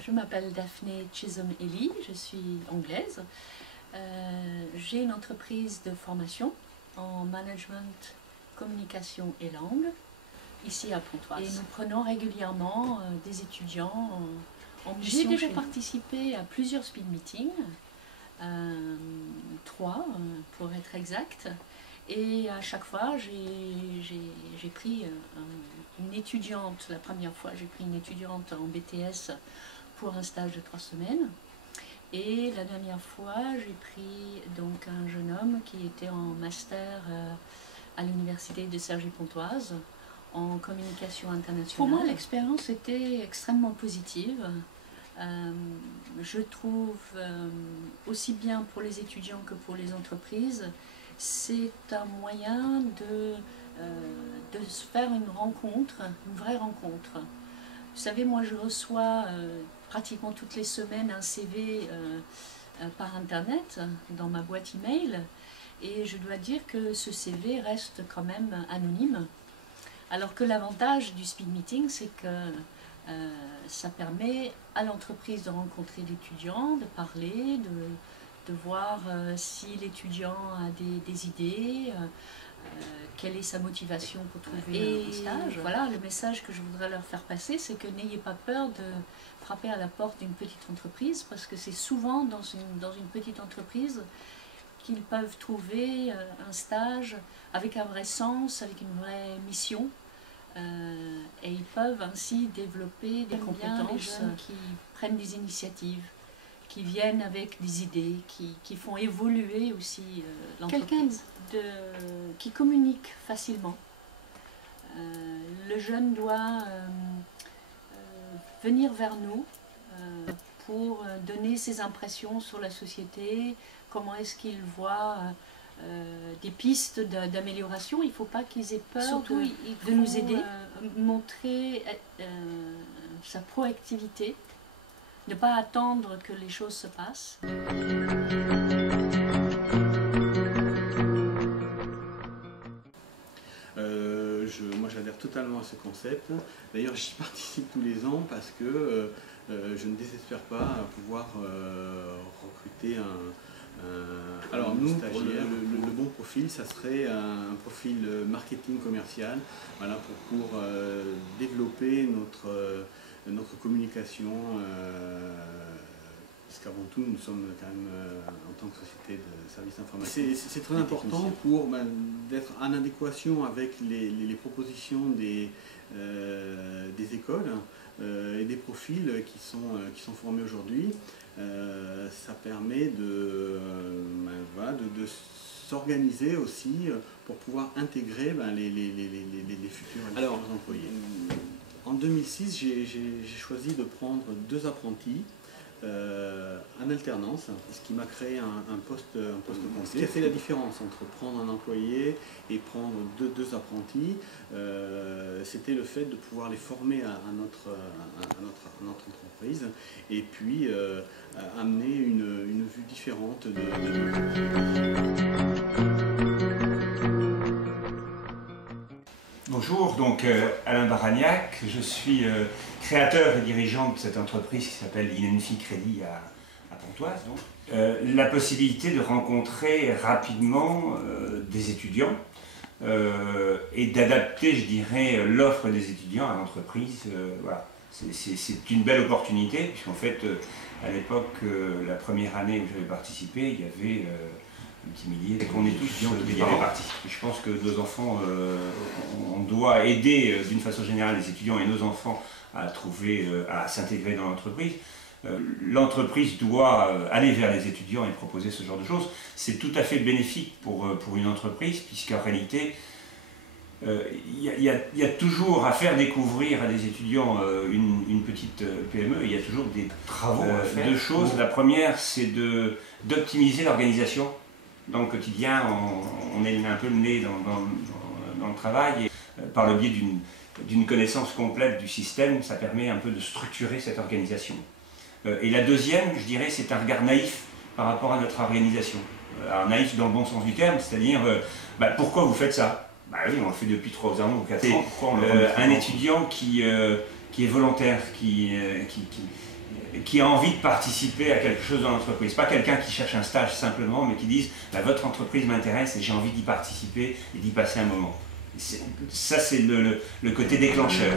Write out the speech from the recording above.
Je m'appelle Daphné Chisholm-Ellie, je suis anglaise. J'ai une entreprise de formation en management, communication et langue, ici à Pontoise. Et nous prenons régulièrement des étudiants en mission. J'ai déjà participé à plusieurs speed meetings, 3 pour être exact. Et à chaque fois, j'ai pris une étudiante, la première fois j'ai pris une étudiante en BTS pour un stage de 3 semaines. Et la dernière fois, j'ai pris donc un jeune homme qui était en master à l'université de Cergy-Pontoise en communication internationale. Pour moi, l'expérience était extrêmement positive. Je trouve aussi bien pour les étudiants que pour les entreprises, c'est un moyen de se faire une rencontre, une vraie rencontre. Vous savez, moi je reçois pratiquement toutes les semaines un CV par internet dans ma boîte email et je dois dire que ce CV reste quand même anonyme. Alors que l'avantage du speed meeting, c'est que ça permet à l'entreprise de rencontrer l'étudiant, de parler, de voir si l'étudiant a des idées, quelle est sa motivation pour trouver un stage. Voilà, le message que je voudrais leur faire passer, c'est que n'ayez pas peur de frapper à la porte d'une petite entreprise, parce que c'est souvent dans une petite entreprise qu'ils peuvent trouver un stage avec un vrai sens, avec une vraie mission. Et ils peuvent ainsi développer des compétences, les jeunes qui prennent des initiatives, qui viennent avec des idées, qui font évoluer aussi l'entreprise. Quelqu'un qui communique facilement. Le jeune doit venir vers nous pour donner ses impressions sur la société, comment est-ce qu'il voit des pistes d'amélioration. Il ne faut pas qu'ils aient peur. Surtout, de nous aider, montrer sa proactivité, ne pas attendre que les choses se passent. Moi j'adhère totalement à ce concept. D'ailleurs j'y participe tous les ans parce que je ne désespère pas à pouvoir recruter alors nous, le bon profil, ça serait un profil marketing commercial, voilà, pour développer notre communication, parce qu'avant tout, nous sommes quand même, en tant que société de services informatiques. C'est très important pour d'être en adéquation avec les propositions des écoles et des profils qui sont formés aujourd'hui. Ça permet de s'organiser aussi pour pouvoir intégrer les futurs employés. En 2006, j'ai choisi de prendre 2 apprentis en alternance, ce qui m'a créé un poste complet. Ce qui a fait la différence entre prendre un employé et prendre deux apprentis, c'était le fait de pouvoir les former à notre entreprise et puis amener une vue différente de Bonjour, donc Alain Baragnac, je suis créateur et dirigeant de cette entreprise qui s'appelle Inenfi Crédit à Pontoise. Donc. La possibilité de rencontrer rapidement des étudiants et d'adapter, je dirais, l'offre des étudiants à l'entreprise. Voilà. C'est une belle opportunité, puisqu'en fait, à l'époque, la première année où j'avais participé, il y avait un petit millier, et qu'on est tous qui y avait participé. Je pense que nos enfants, on doit aider d'une façon générale les étudiants et nos enfants à à s'intégrer dans l'entreprise. L'entreprise doit aller vers les étudiants et proposer ce genre de choses. C'est tout à fait bénéfique pour une entreprise, puisqu'en réalité, il y a toujours à faire découvrir à des étudiants une petite PME. Il y a toujours des travaux à faire. 2 choses. La première, c'est d'optimiser l'organisation. Dans le quotidien, on est un peu le nez dans le travail. Et, par le biais d'une connaissance complète du système, ça permet un peu de structurer cette organisation. Et la deuxième, je dirais, c'est un regard naïf par rapport à notre organisation. Alors naïf dans le bon sens du terme, c'est-à-dire pourquoi vous faites ça? Bah oui, on le fait depuis 3 ans ou 4 ans. Un étudiant qui est volontaire, qui a envie de participer à quelque chose dans l'entreprise. Pas quelqu'un qui cherche un stage simplement, mais qui dise votre entreprise m'intéresse et j'ai envie d'y participer et d'y passer un moment. Ça, c'est le côté déclencheur.